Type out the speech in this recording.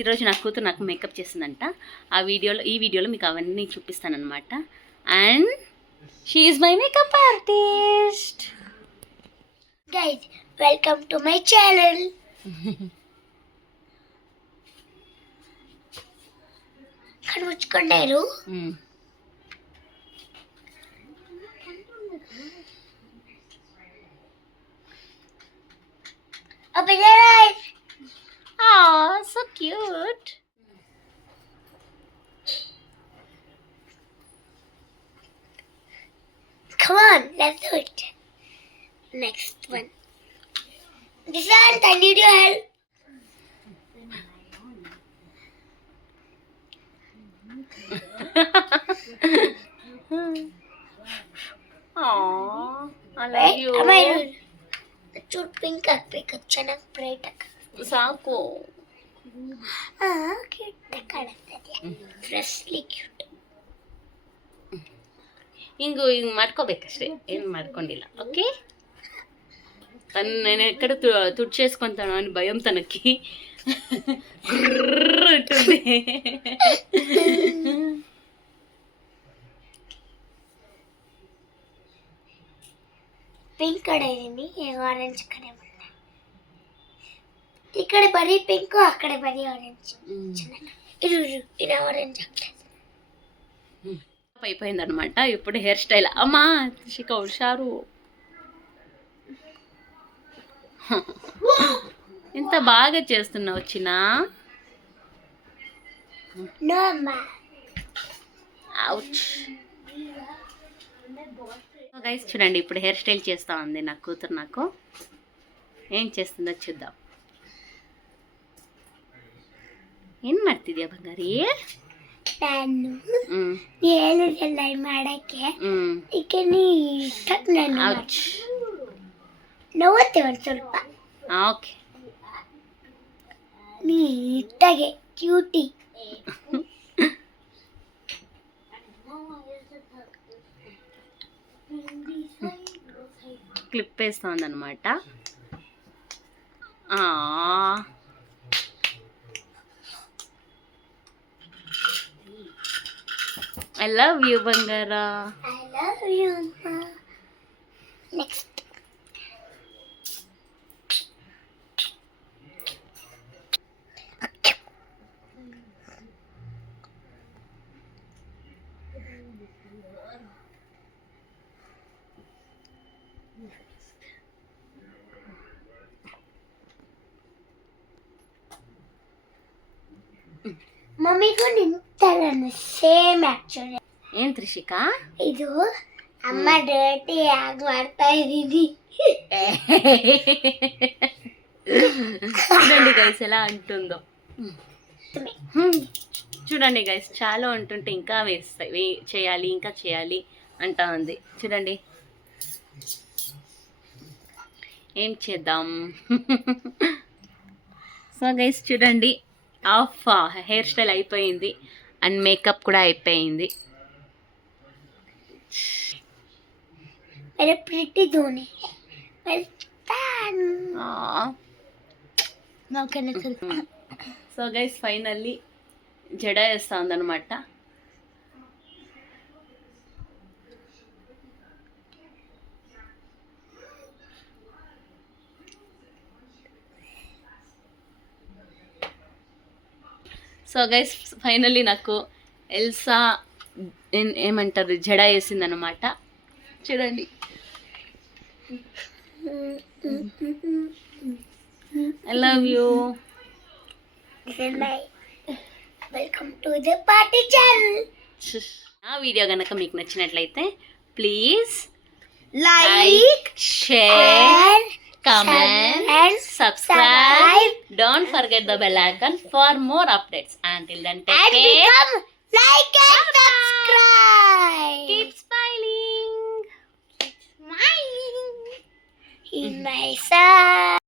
ఈరోజు నా కూతురు నాకు మేకప్ చేసిందంట. ఈ వీడియోలో మీకు అవన్నీ చూపిస్తానన్నమాట. And she is my makeup artist. Guys welcome to my channel. కనుచుకున్నారు Open your eyes. Oh, so cute. Come on, let's do it. Next one. This one, I need your help. Oh, I love you. Am I rude? Cute pink picture bright. Saku. Cute. Freshly cute. ಹಿಂಗೆ ಮಾಡ್ಕೋಬೇಕಷ್ಟೇ, ಏನು ಮಾಡ್ಕೊಂಡಿಲ್ಲ. ಓಕೆ, నేను ఎక్కడ తుడిచేసుకుంటాను అని భయం తనకి ఉంటుంది. పింక్ కడేది ఆరెంజ్ కడే ఇక్కడ బరీ పింక్, అక్కడ బరీ ఆరెంజ్. ఇది ఆరెంజ్ అయిపోయింది అనమాట. ఇప్పుడు హెయిర్ స్టైల్. అమ్మా శిఖ హుషారు. ఎంత బాగా చేస్తున్నావు వచ్చినా. గైస్ చూడండి, ఇప్పుడు హెయిర్ స్టైల్ చేస్తా ఉంది నా కూతురు. నాకు ఏం చేస్తుందో చూద్దాం. ಏನು ಮಾಡ್ತಿದ್ಯಾ ಬಂಗಾರಿ? ನಾನು ಹೇಳಿದೆಲ್ಲ ಮಾಡಕ್ಕೆ ಈಗ ನೀಟಾಗಿ ನಾನು ನೋವುತ್ತೆ ಒಂದು ಸ್ವಲ್ಪ. ಓಕೆ, ನೀಟಾಗಿ ಕ್ಯೂಟಿ. క్లిప్ వేస్తుంది అనమాట. I love you, Bangara. I love you, Amma. Next. ಮಮ್ಮಿಗೂ ನಿಂತಲ್ಲ ಸೇಮ್ ಆಕ್ಚುಲಿ. ಏನ್ ತ್ರಿಷಿಕಾ ಇದು? ಅಮ್ಮ ಡರ್ಟಿ ಆಗಿ ಮಾಡ್ತಾ ಇದ್ದೀನಿ. చూడండి గైస్ ఎలా అంటుందో. చూడండి గైస్, చాలా ఉంటుంటే ఇంకా చేయాలి, ఇంకా చేయాలి అంటా ఉంది. చూడండి ఏం చేద్దాం. సో గైస్ చూడండి, హెయిర్ స్టైల్ అయిపోయింది అండ్ మేకప్ కూడా అయిపోయింది. मेरे प्रिटी धोनी సో గైస్ ఫైనల్లీ జడ వేస్తా ఉందన్నమాట. సో గైస్ ఫైనల్లీ నాకు ఎల్సా ఏమంటారు జడ వేసిందనమాట. చూడండి, I love you. Welcome to the party channel. నా వీడియో కనుక మీకు నచ్చినట్లయితే please like, share, comment and subscribe. Don't forget the bell icon for more updates. Until then, take care. Like and subscribe. Keep smiling. In my side.